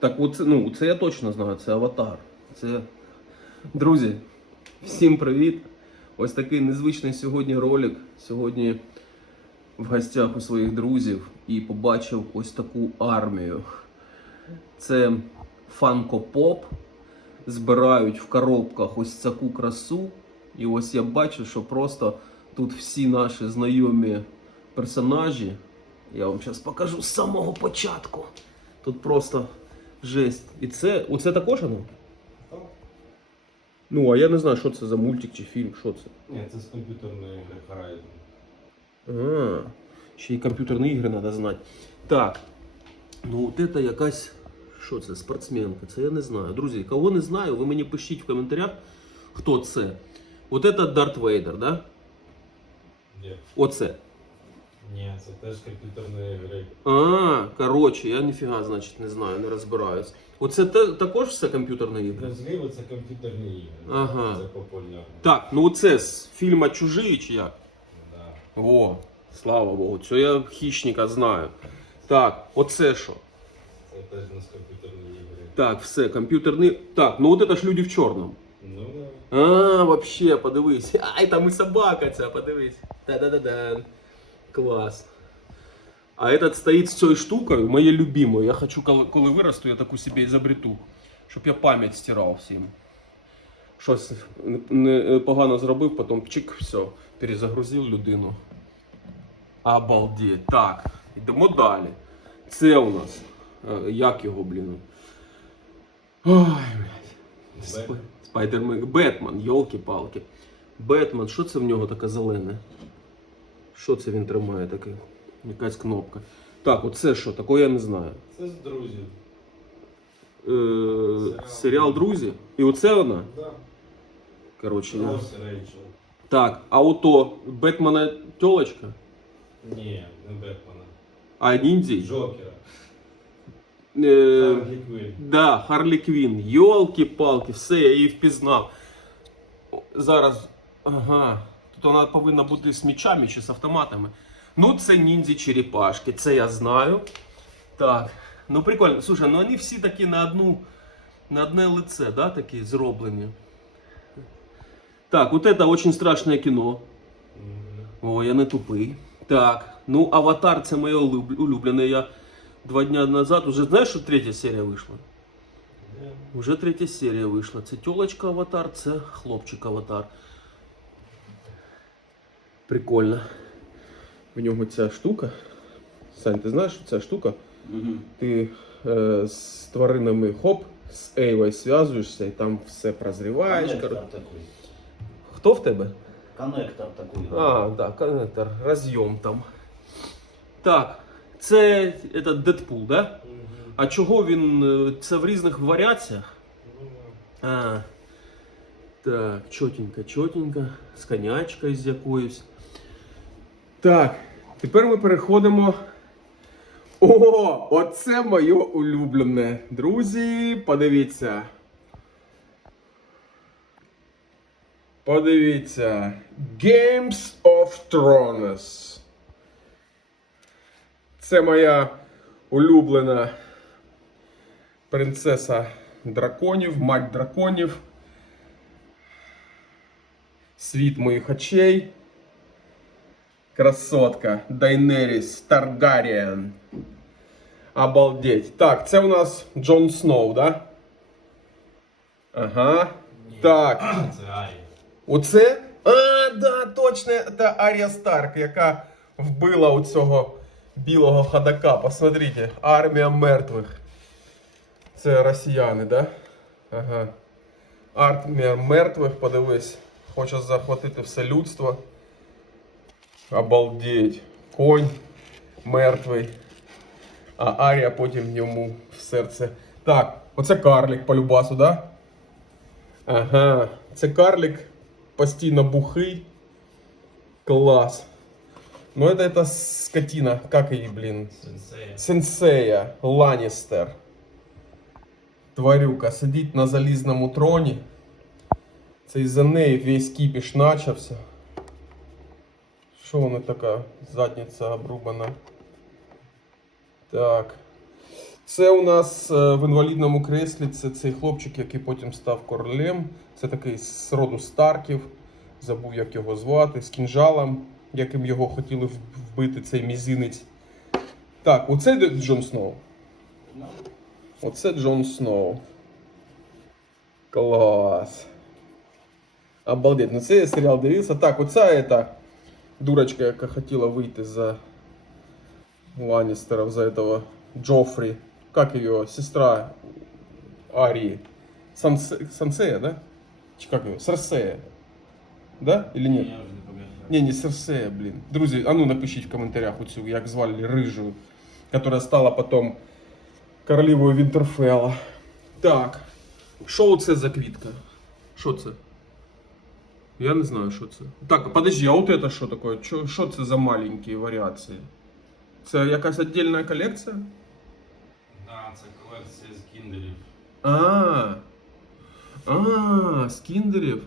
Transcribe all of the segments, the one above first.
Так, оце, ну, це я точно знаю, це аватар. Це. Друзі, всім привіт! Ось такий незвичний сьогодні ролик. Сьогодні в гостях у своїх друзів і побачив ось таку армію. Це фанко-поп. Збирають в коробках ось таку красу. І ось я бачу, що просто тут всі наші знайомі персонажі. Я вам зараз покажу з самого початку. Тут просто жесть. І це. Оце також воно? Ну, а я не знаю, що це за мультик чи фільм, що це. Ні, це з комп'ютерної гри Horizon. А, ще й комп'ютерні ігри треба знати. Так. Ну, от це якась. Що це? Спортсменка. Це я не знаю. Друзі, кого не знаю, ви мені пишіть в коментарях, хто це. От це Дарт Вейдер, да? Ні. Оце. Ні, це теж з комп'ютерної гри. А, коротше, я ніфіга, значить, не знаю, не розбираюсь. Оце те, також все комп'ютерні ігри? Розливи це комп'ютерні ігри. Ага. Це популярно. Так, ну оце з фільма Чужий чи як? Да. О, слава Богу, це я хищника знаю. Так, оце що? Це теж у нас комп'ютерні ігри. Так, все, комп'ютерний. Так, ну от це ж люди в чорному. Ну да. А, вообще, подивись. Ай, там і собака ця, подивись. Та-да-да-да. Клас. А этот стоїть з цією штукою, моє любимою. Я хочу, коли, виросту, я таку собі изобрету. Щоб я пам'ять стирав всім. Щось не, погано зробив, потім чик, все, перезагрузив людину. Обалдеть. Так, йдемо далі. Це у нас. е, Як його, блін? Ой, блядь. Спай- Спайдермен. Бетмен, йолки-палки. Бетмен, що це в нього таке зелене? Що це він тримає таке? Якась кнопка. Так, оце що? Такого я не знаю. Це з друзів. Е, Серіал. серіал Друзі. І оце вона? Да. Коротше. Рейчел. Так, а ото Бетмена тілочка? Ні, не Бетмена. А ніндзі? Джокера. Е, Харлі Квinn. Да, Харлі Квін. Йолки-палки, все, я її впізнав. О, Зараз. Ага. Тут вона повинна бути з мечами чи з автоматами. Ну, це ніндзі черепашки, це я знаю. Так. Ну прикольно. Слушай, ну вони всі такі на одну. На одне лице, да, такі зроблені. Так, вот это очень страшное кіно. О, я не тупий. Так, ну Аватар це моє улюб- улюблене. Я два дня назад уже знаєш, що третя серія вийшла? Уже третя серія вийшла. Це тьолочка аватар, це хлопчик аватар. Прикольно. В нього ця штука. Сань, ти знаєш, що ця штука? Ти е, з тваринами хоп, з Ейвой зв'язуєшся і там все прозріваєш. Коннектор такой. Хто в тебе? Коннектор такой. А, да, коннектор, розйом там. Так, це Дедпул, да? Мгм. А чого він. е, Це в різних варіаціях? Ну. А. Так, чотенько, чотенько, з конячкою з якоюсь. Так, тепер ми переходимо. О, оце моє улюблене. Друзі, подивіться. Подивіться. Games of Thrones. Це моя улюблена принцеса драконів, мать драконів. Світ моїх очей. Красотка Дайнеріс Таргаріен. Обалдеть. Так, це у нас Джон Сноу, да? Ага. Так. Це Арі. Оце? А, да, точно, це Арія Старк, яка вбила у цього білого ходака. Посмотрите, армія мертвих. Це росіяни, да? Ага. Армія мертвих, подивись. Хоче захватити все людство. Обалдеть. Конь мертвий. А Арія потім йому в серце. Так, оце карлік по любасу, да? Ага, це карлік постійно бухий. Клас. Ну это эта скотина, как її, блін? Сенсея. Сенсея Ланністер. Тварюка сидить на залізному троні. Це із-за неї весь кіпіш начався. Що вона така задниця обрубана? Так. Це у нас е, в інвалідному креслі. Це цей хлопчик, який потім став королем. Це такий з роду Старків. Забув, як його звати, з кінжалом, яким його хотіли вбити цей мізинець. Так, оце Джон Сноу. Оце Джон Сноу. Клас. Обалдеть. Ну це я серіал дивився. Так, оця ета дурочка, яка хотіла вийти за Ланнистеров, за этого Джоффри. Как ее? Сестра Арии. Сансе... Сансея, да? Чи как ее? Серсея. Да? Или нет? Я вже не пам'ятаю. Не, не Серсея, блін. Друзі, а ну напишіть в коментарях оцю, як звали рижу, яка стала потом королевою Вінтерфелла. Так. Що це за квітка? Що це? Я не знаю, що це. Так, подожди, а от це що таке? Чо- Що це за маленькі варіації? Це якась віддільна колекція? Да, це колекція з кіндерів. А. А, з кіндерів.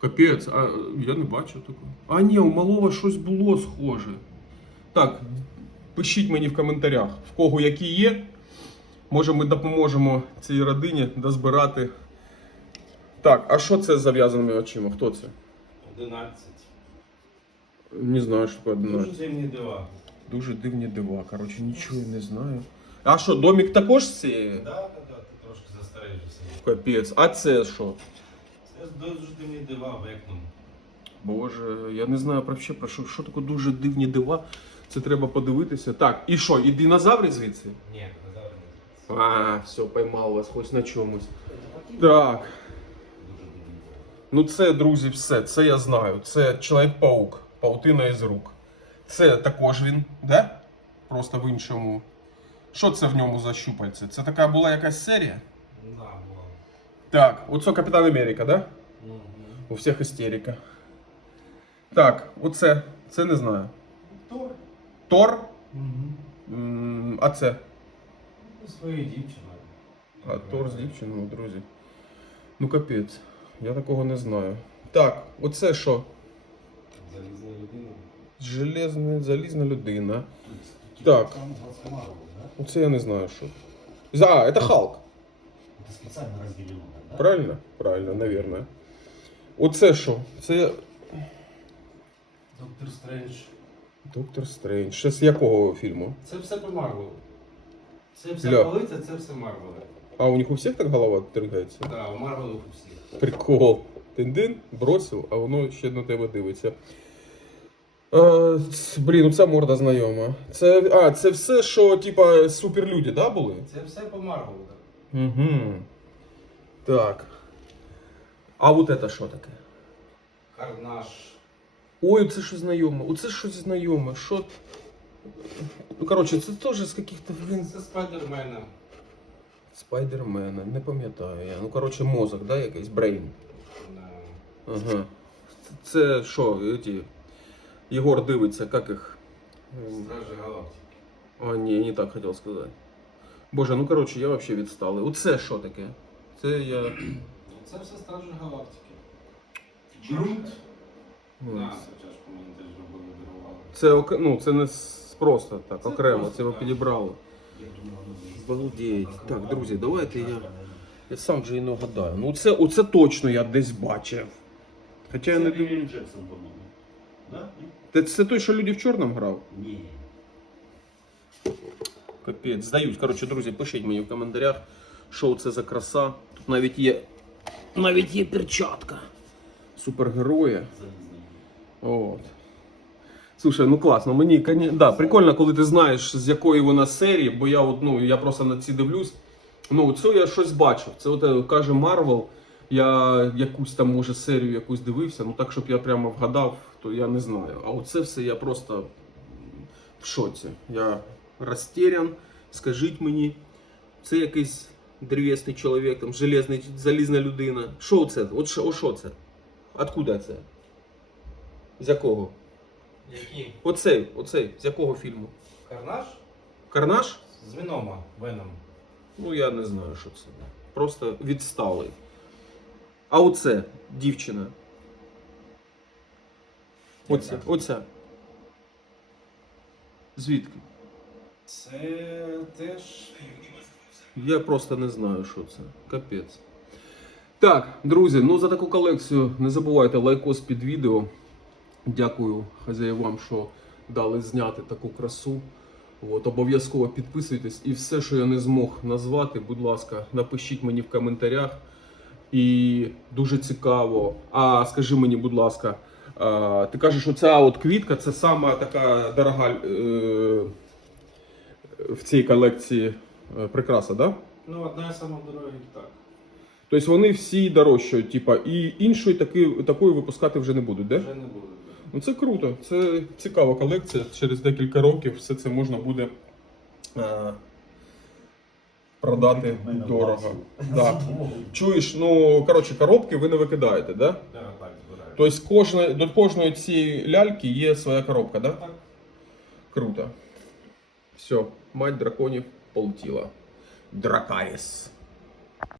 Капець, а я не бачив такого. А ні, у малого щось було схоже. Так, пишіть мені в коментарях, в кого які є. Може, ми допоможемо цій родині дозбирати. Так, а що це з зав'язаними очима? Хто це? 11. Не знаю, що таке Дуже 11. зимні дива. Дуже дивні дива. Коротше, нічого не знаю. А що, домик також з цієї? Да, да, да, ти трошки застережишся. Капець. А це що? Це дуже дивні дива в екному. Боже, я не знаю про що, про що, що таке дуже дивні дива. Це треба подивитися. Так, і що, і динозаври звідси? Ні, не завжди. А, все, поймав вас хоч на чомусь. Так. Ну це, друзі, все. Це я знаю. Це Чоловік-паук, паутина із рук. Це також він, да? Просто в іншому. Що це в ньому за щупальце? Це така була якась серія? Да, була. Так, оце Капітан Америка, да? Мгм. У всіх істерика. Так, оце. Це не знаю. Тор. Тор. Угу. М, А це? Своєю дівчиною. А Тор з дівчиною, друзі. Ну капець, я такого не знаю. Так, оце що? Залізна людина. Железна, залізна людина. Так. Оце я не знаю, що. А, це Халк. Это специально разделено, да? Правильно? Правильно, наверное. Оце що? Це Доктор Стрендж. Доктор Стрендж. Ще з якого фільму? Це все по Марвелу. Це все Ля. полиця, це все Марвел. А у них у всіх так голова тригається? Да, у Марвелу у всіх. Прикол. Тин-дин, бросив, а воно ще на тебе дивиться. Ц- блін, ну ця морда знайома. Це, а, це все, що, типа, суперлюді, да, були? Це все по Марвелу. Так. Угу. Так. А от це що таке? Карнаж. Ой, це що знайоме. Оце щось знайоме. Що. Ну, коротше, це теж з каких-то, блін. Це Спайдермена. Спайдермена, не пам'ятаю я. Ну, коротше, мозок, да, якийсь, брейн. Ага. Це що, ті. Єгор дивиться, як їх. Стражі Галактики. А, ні, не так хотів сказати. Боже, ну коротше, я взагалі відсталий. Оце що таке? Це я. Це все Стражі Галактики. Грунт. Ну, Да, це чашку мені теж робили, дарували. Це ок- ну, це не с- просто так, Це окремо, просто це ви так. підібрали. Я есть. Обалдеть. Так, друзі, давайте я. Я сам вже і не гадаю. Ну, це, оце точно я десь бачив. Хоча я не Сэмюэл дивлюсь. Джексон, по-моему. Да? Це, це той, що люди в чорному грав? Не. Капець, здаюсь. Коротше, друзі, пишіть мені в коментарях, що це за краса. Тут навіть є. Навіть є перчатка. Супергероя. Залезный. От. Слушай, ну класно, мені да, прикольно, коли ти знаєш, з якої вона серії, бо я от, ну, я просто на ці дивлюсь. Ну, це я щось бачив. Це от е, каже Марвел. Я якусь там, може, серію якусь дивився, ну так, щоб я прямо вгадав, то я не знаю. А оце все я просто в шоці. Я розтерян. Скажіть мені, це якийсь древесний чоловік, там, железний, залізна людина. Що це? От що це? Откуда це? З якого? Який? Оцей, оцей, з якого фільму? Карнаж? Карнаж? З Венома. Веном. Ну я не знаю, що це. Просто відсталий. А оце дівчина. Оця. Яка? Оця. Звідки? Це теж. Я просто не знаю, що це. Капець. Так, друзі, ну за таку колекцію не забувайте лайкос під відео. Дякую хазяївам, що дали зняти таку красу. От, обов'язково підписуйтесь. І все, що я не змог назвати, будь ласка, напишіть мені в коментарях. І дуже цікаво. А скажи мені, будь ласка, а, ти кажеш, що ця от квітка це сама така дорога е, в цій колекції е, прикраса, да? Ну, одна з самих дорогих так. Тобто вони всі дорожчають, типа, і іншої таки, такої випускати вже не будуть, да? Вже не буде. Ну це круто, це цікава колекція. Через декілька років все це можна буде е, продати дорого. Да. Чуєш, ну коротше, коробки ви не викидаєте, да? Так. Тобто кожна, до кожної цієї ляльки є своя коробка, да? Так. Круто. Все, мать драконів полетіла. Дракаріс.